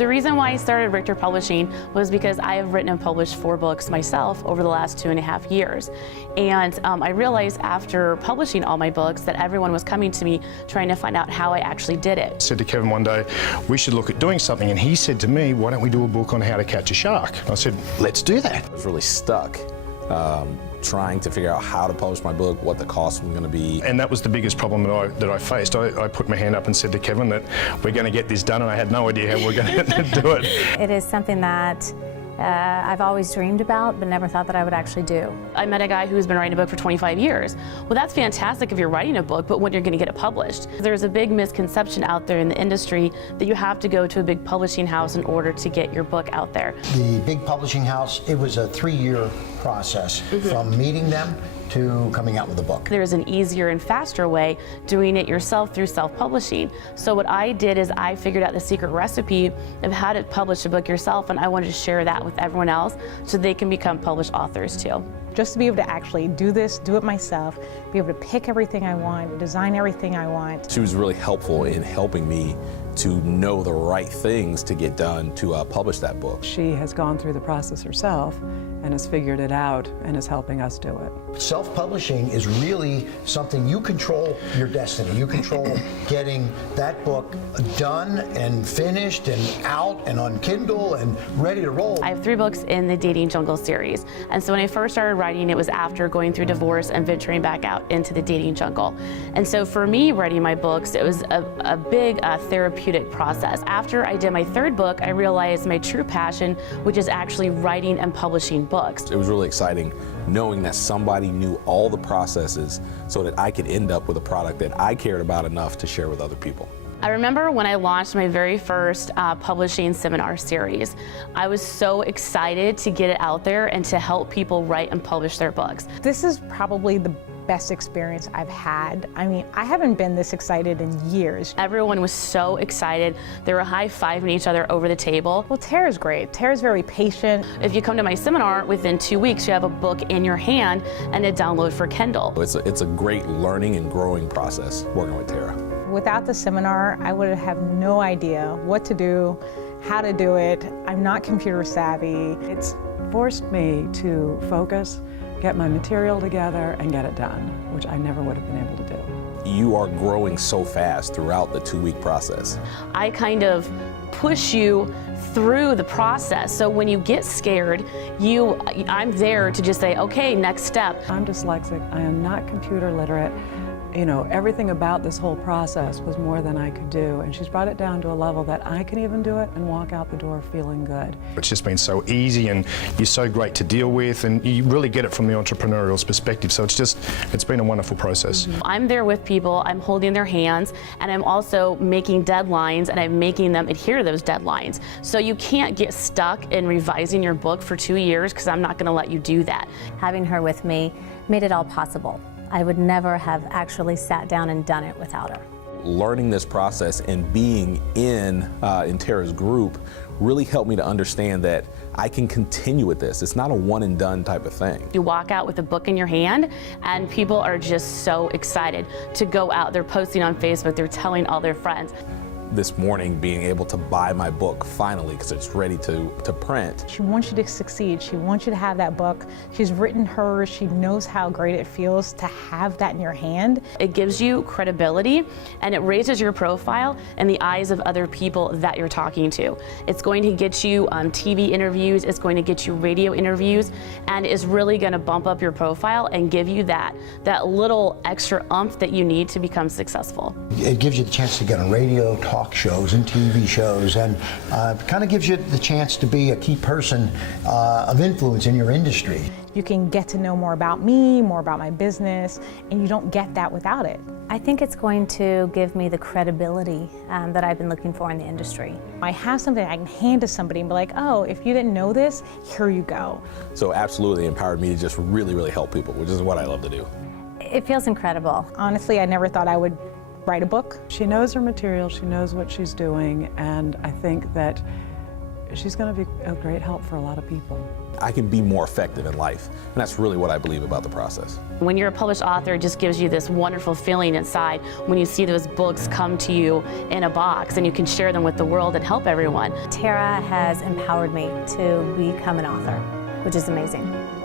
The reason why I started Richter Publishing was because I have written and published 4 books myself over the last 2.5 years. And I realized after publishing all my books that everyone was coming to me trying to find out how I actually did it. I said to Kevin one day, we should look at doing something, and he said to me, why don't we do a book on how to catch a shark? I said, let's do that. I was really stuck trying to figure out how to publish my book, what the cost was going to be. And that was the biggest problem that I faced. I put my hand up and said to Kevin that we're going to get this done, and I had no idea how we're going to do it. It is something that I've always dreamed about, but never thought that I would actually do. I met a guy who's been writing a book for 25 years. Well, that's fantastic if you're writing a book, but when you're going to get it published. There's a big misconception out there in the industry that you have to go to a big publishing house in order to get your book out there. The big publishing house, it was a 3-year process from meeting them to coming out with a book. There's an easier and faster way doing it yourself through self-publishing. So what I did is I figured out the secret recipe of how to publish a book yourself, and I wanted to share that with everyone else so they can become published authors too. Just to be able to actually do this, do it myself, be able to pick everything I want, design everything I want. She was really helpful in helping me to know the right things to get done to publish that book. She has gone through the process herself and has figured it out and is helping us do it. Self-publishing is really something you control your destiny. You control getting that book done and finished and out and on Kindle and ready to roll. I have 3 books in the Dating Jungle series. And so when I first started writing, it was after going through divorce and venturing back out into the dating jungle. And so for me, writing my books, it was a big therapeutic process. After I did my 3rd book, I realized my true passion, which is actually writing and publishing books. It was really exciting knowing that somebody knew all the processes so that I could end up with a product that I cared about enough to share with other people. I remember when I launched my very first publishing seminar series. I was so excited to get it out there and to help people write and publish their books. This is probably the best experience I've had. I mean, I haven't been this excited in years. Everyone was so excited. They were high-fiving each other over the table. Well, Tara's great. Tara's very patient. If you come to my seminar, within 2 weeks you have a book in your hand and a download for Kindle. It's a great learning and growing process working with Tara. Without the seminar, I would have no idea what to do, how to do it. I'm not computer savvy. It's forced me to focus, get my material together, and get it done, which I never would have been able to do. You are growing so fast throughout the 2-week process. I kind of push you through the process. So when you get scared, I'm there to just say, okay, next step. I'm dyslexic. I am not computer literate. You know, everything about this whole process was more than I could do, and she's brought it down to a level that I can even do it and walk out the door feeling good. It's just been so easy, and you're so great to deal with, and you really get it from the entrepreneurial perspective. So it's been a wonderful process. I'm there with people, I'm holding their hands, and I'm also making deadlines, and I'm making them adhere to those deadlines. So you can't get stuck in revising your book for 2 years, because I'm not going to let you do that. Having her with me made it all possible. I would never have actually sat down and done it without her. Learning this process and being in Tara's group really helped me to understand that I can continue with this. It's not a one and done type of thing. You walk out with a book in your hand and people are just so excited to go out. They're posting on Facebook, they're telling all their friends. This morning, being able to buy my book finally because it's ready to print. She wants you to succeed. She wants you to have that book. She's written hers. She knows how great it feels to have that in your hand. It gives you credibility and it raises your profile in the eyes of other people that you're talking to. It's going to get you TV interviews, it's going to get you radio interviews, and is really going to bump up your profile and give you that little extra oomph that you need to become successful. It gives you the chance to get on radio, talk shows and TV shows, and kind of gives you the chance to be a key person of influence in your industry. You can get to know more about me, more about my business, and you don't get that without it. I think it's going to give me the credibility that I've been looking for in the industry. I have something I can hand to somebody and be like, oh, if you didn't know this, here you go. So absolutely empowered me to just really, really help people, which is what I love to do. It feels incredible. Honestly, I never thought I would write a book. She knows her material, she knows what she's doing, and I think that she's going to be a great help for a lot of people. I can be more effective in life, and that's really what I believe about the process. When you're a published author, it just gives you this wonderful feeling inside when you see those books come to you in a box and you can share them with the world and help everyone. Tara has empowered me to become an author, which is amazing.